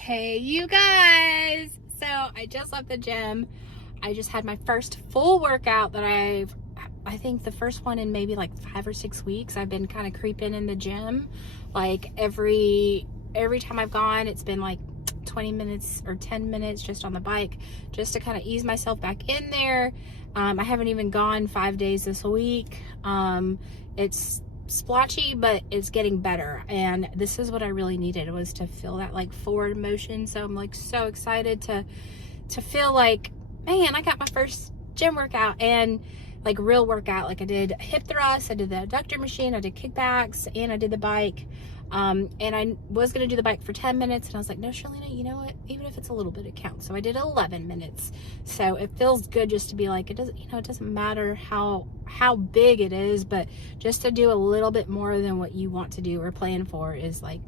Hey you guys, so I just left the gym. I just had my first full workout that I think the first one in maybe like 5 or 6 weeks. I've been kind of creeping in the gym, like every time I've gone, it's been like 20 minutes or 10 minutes just on the bike, just to kind of ease myself back in there. I haven't even gone 5 days this week. It's splotchy, but it's getting better, and this is what I really needed, was to feel that like forward motion. So I'm like so excited to feel like, man, I got my first gym workout, and like real workout. Like I did hip thrusts, I did the adductor machine, I did kickbacks, and I did the bike. And I was going to do the bike for 10 minutes, and I was like, no, Charlena, you know what? Even if it's a little bit, it counts. So I did 11 minutes. So it feels good just to be like, it doesn't matter how big it is, but just to do a little bit more than what you want to do or plan for is like,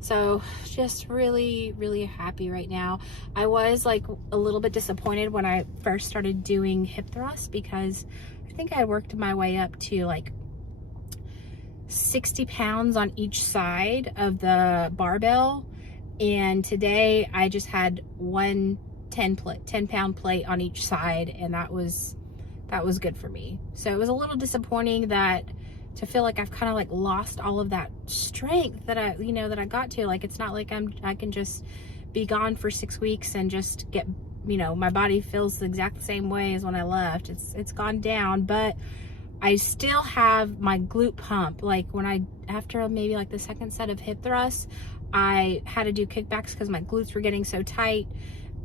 so just really, really happy right now. I was like a little bit disappointed when I first started doing hip thrusts, because I think I worked my way up to like 60 pounds on each side of the barbell, and today I just had one 10-pound plate on each side, and that was good for me. So it was a little disappointing to feel like I've kind of like lost all of that strength that I got to. Like, it's not like I can just be gone for 6 weeks and just get, my body feels the exact same way as when I left. It's gone down, but I still have my glute pump. Like after maybe like the second set of hip thrusts, I had to do kickbacks because my glutes were getting so tight,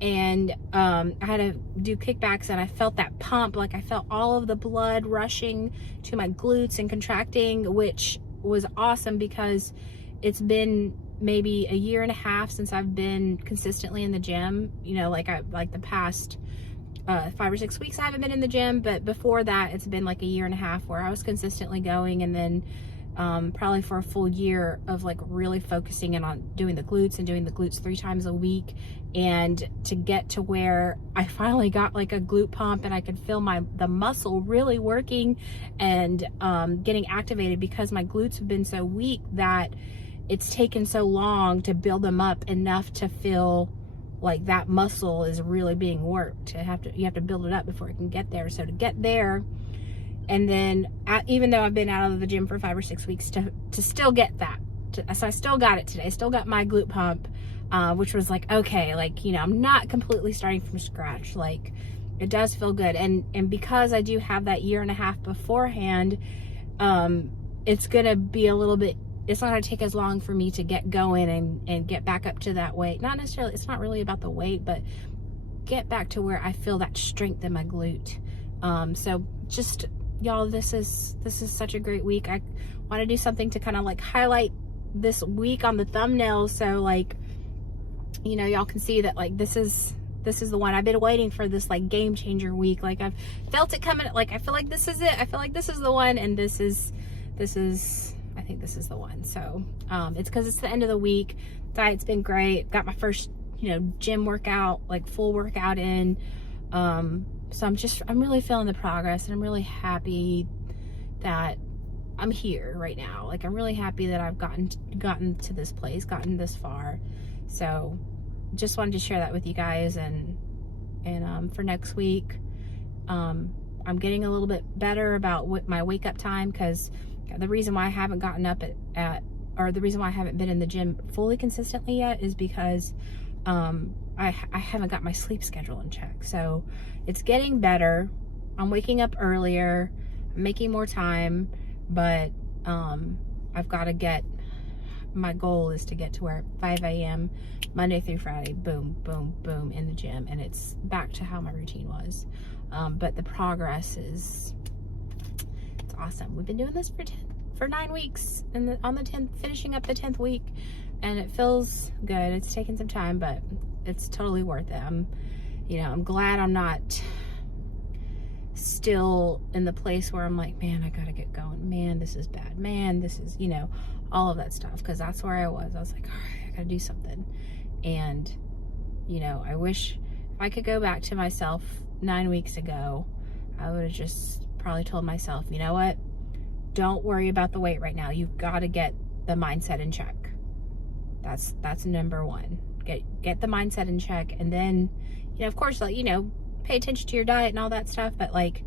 and I had to do kickbacks, and I felt that pump. Like I felt all of the blood rushing to my glutes and contracting, which was awesome, because it's been maybe a year and a half since I've been consistently in the gym. Like the past 5 or 6 weeks I haven't been in the gym, but before that it's been like a year and a half where I was consistently going, and then probably for a full year of like really focusing in on doing the glutes and doing the glutes 3 times a week, and to get to where I finally got like a glute pump and I could feel the muscle really working and getting activated, because my glutes have been so weak that it's taken so long to build them up enough to feel like that muscle is really being worked. You have to build it up before it can get there. So to get there, and then even though I've been out of the gym for 5 or 6 weeks, to still get that, so I still got it today. I still got my glute pump, which was like, okay, like, I'm not completely starting from scratch. Like, it does feel good, and because I do have that year and a half beforehand, it's gonna be a little bit, it's not going to take as long for me to get going and get back up to that weight. Not necessarily, it's not really about the weight, but get back to where I feel that strength in my glute. So just, y'all, this is such a great week. I want to do something to kind of like highlight this week on the thumbnail, so like, y'all can see that like this is the one. I've been waiting for this like game changer week. Like, I've felt it coming. Like, I feel like this is it. I feel like this is the one, and this is I think this is the one. So it's because it's the end of the week. Diet's been great. Got my first gym workout, like full workout in. So I'm really feeling the progress, and I'm really happy that I'm here right now. Like, I'm really happy that I've gotten to this place, gotten this far. So just wanted to share that with you guys, and for next week, I'm getting a little bit better about what my wake up time, because the reason why I haven't gotten up or the reason why I haven't been in the gym fully consistently yet is because I haven't got my sleep schedule in check. So it's getting better. I'm waking up earlier, I'm making more time, but I've got to my goal is to get to where 5 a.m. Monday through Friday, boom, boom, boom, in the gym, and it's back to how my routine was. But the progress is, it's awesome. We've been doing this for 9 weeks, and on the 10th, finishing up the 10th week, and it feels good. It's taken some time, but it's totally worth it. I'm glad I'm not still in the place where I'm like, man, I gotta get going. Man, this is bad. Man, this is, all of that stuff, because that's where I was. I was like, all right, I gotta do something. And, I wish if I could go back to myself 9 weeks ago, I would have just probably told myself, you know what? Don't worry about the weight right now. You've got to get the mindset in check. That's number one. Get the mindset in check, and then, you know, of course, like, you know, pay attention to your diet and all that stuff, but like,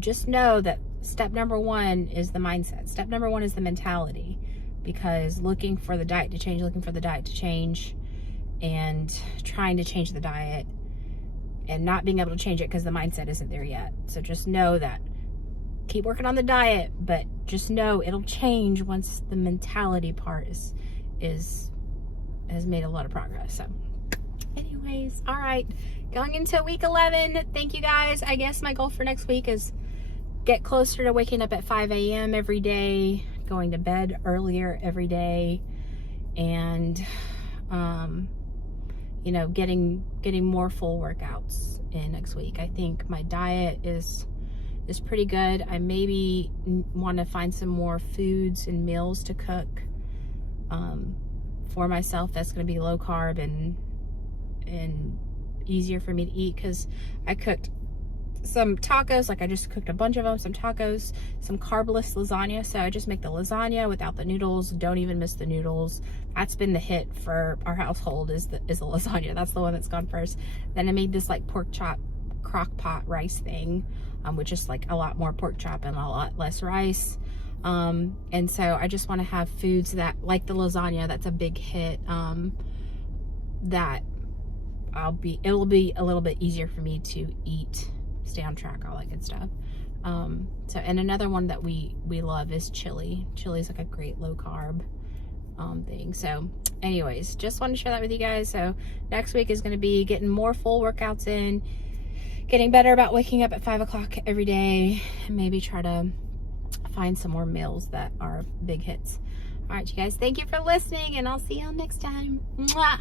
just know that step number one is the mindset. Step number one is the mentality, because looking for the diet to change, and trying to change the diet and not being able to change it because the mindset isn't there yet. So just know that, keep working on the diet, but just know it'll change once the mentality part has made a lot of progress. So anyways, all right, going into week 11, thank you guys. I guess my goal for next week is get closer to waking up at 5 a.m. every day, going to bed earlier every day, and you know, getting more full workouts in next week. I think my diet is pretty good. I maybe want to find some more foods and meals to cook for myself that's going to be low carb and easier for me to eat, because I cooked some tacos, like I just cooked a bunch of them, some tacos, some carbless lasagna. So I just make the lasagna without the noodles, don't even miss the noodles. That's been the hit for our household, is the lasagna. That's the one that's gone first. Then I made this like pork chop crock pot rice thing, which is like a lot more pork chop and a lot less rice. And so I just want to have foods that, like the lasagna, that's a big hit, that it'll be a little bit easier for me to eat, stay on track, all that good stuff. So, and another one that we love is chili. Chili is like a great low carb thing. So anyways, just wanted to share that with you guys. So next week is going to be getting more full workouts in, getting better about waking up at 5 o'clock every day, and maybe try to find some more meals that are big hits. All right, you guys, thank you for listening, and I'll see y'all next time. Mwah!